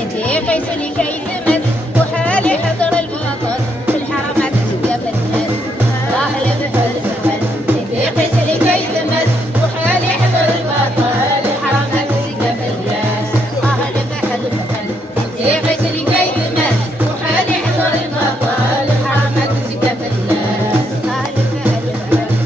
يدي قيس لكي تمس وحالي حضر البطل في الحرمات تسقف الناس أهلا بفلسفة يدي قيس لكي تمس وحالي حضر البطل الحرمات تسقف الناس أهلا بفلسفة يدي قيس لكي تمس وحالي حضر البطل الحرمات تسقف الناس أهلا بفلسفة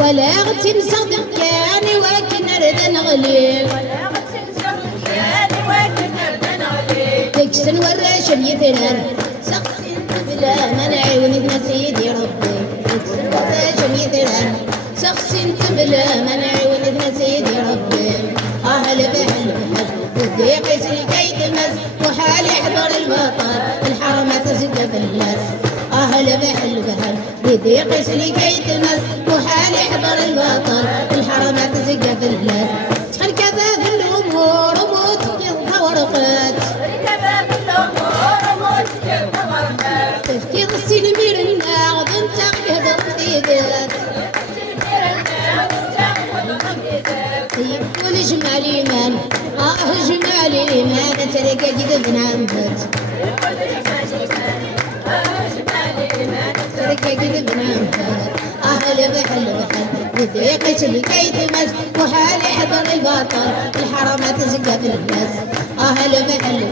ولا غتي نصدق كاني وكن نرد نغلي تكسن وراش يثنان سقسي بلا منع ونذن سيدي ربي تكسن وراش يثنان سقسي بلا منع ونذن سيدي ربي أهل بحل ودي قيس لكي تمس وحالي حضر البطل الحرمات تزق في الناس أهل بحل ودي قيس لكي تمس وحالي حضر البطل الحرمات تزق في الناس تخل كذا في الأمور وموت ورقات تفكير السلمير الناغض انت يهدر فديدات يقول جمال ايمان جمال ايمان ترك جدد نامت ترك جدد نامت اهل بحل ودي قيس لكي تمس وحالي حضر البطل الحرمات تزق في الناس أهل بحل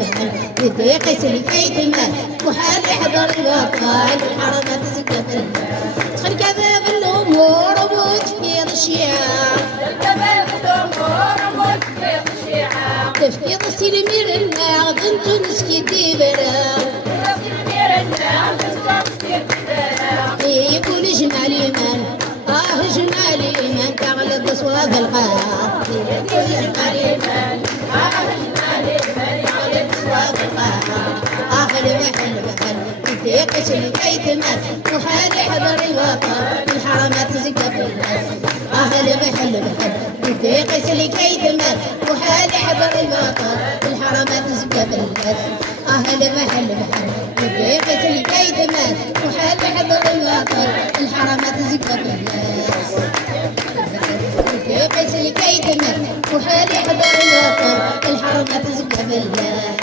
ودي قيس لكي تمس وحالي حضر البطل الحرمات تزق في الناس تخل كذاب الأمور وموت في الشيعة تفكير السلمير الناغض انتو نسكي برا يقول جمال ايمان جمال ايمان تغلط اصوات القاع يقول جمال ايمان جمال ايمان تغلط اصوات القاع اهل بحل ودي قيس لكي تمس وحالي حضر الوطن الحرمات تزق في الناس أهل بحل ودي قيس لكي تمس وحالي حضر الوطن الحرمات تزق في الناس أهل بحل ودي قيس لكي تمس وحالي حضر الوطن الحرمات تزق في الناس ودي قيس لكي تمس وحالي حضر الوطن الحرمات تزق في الناس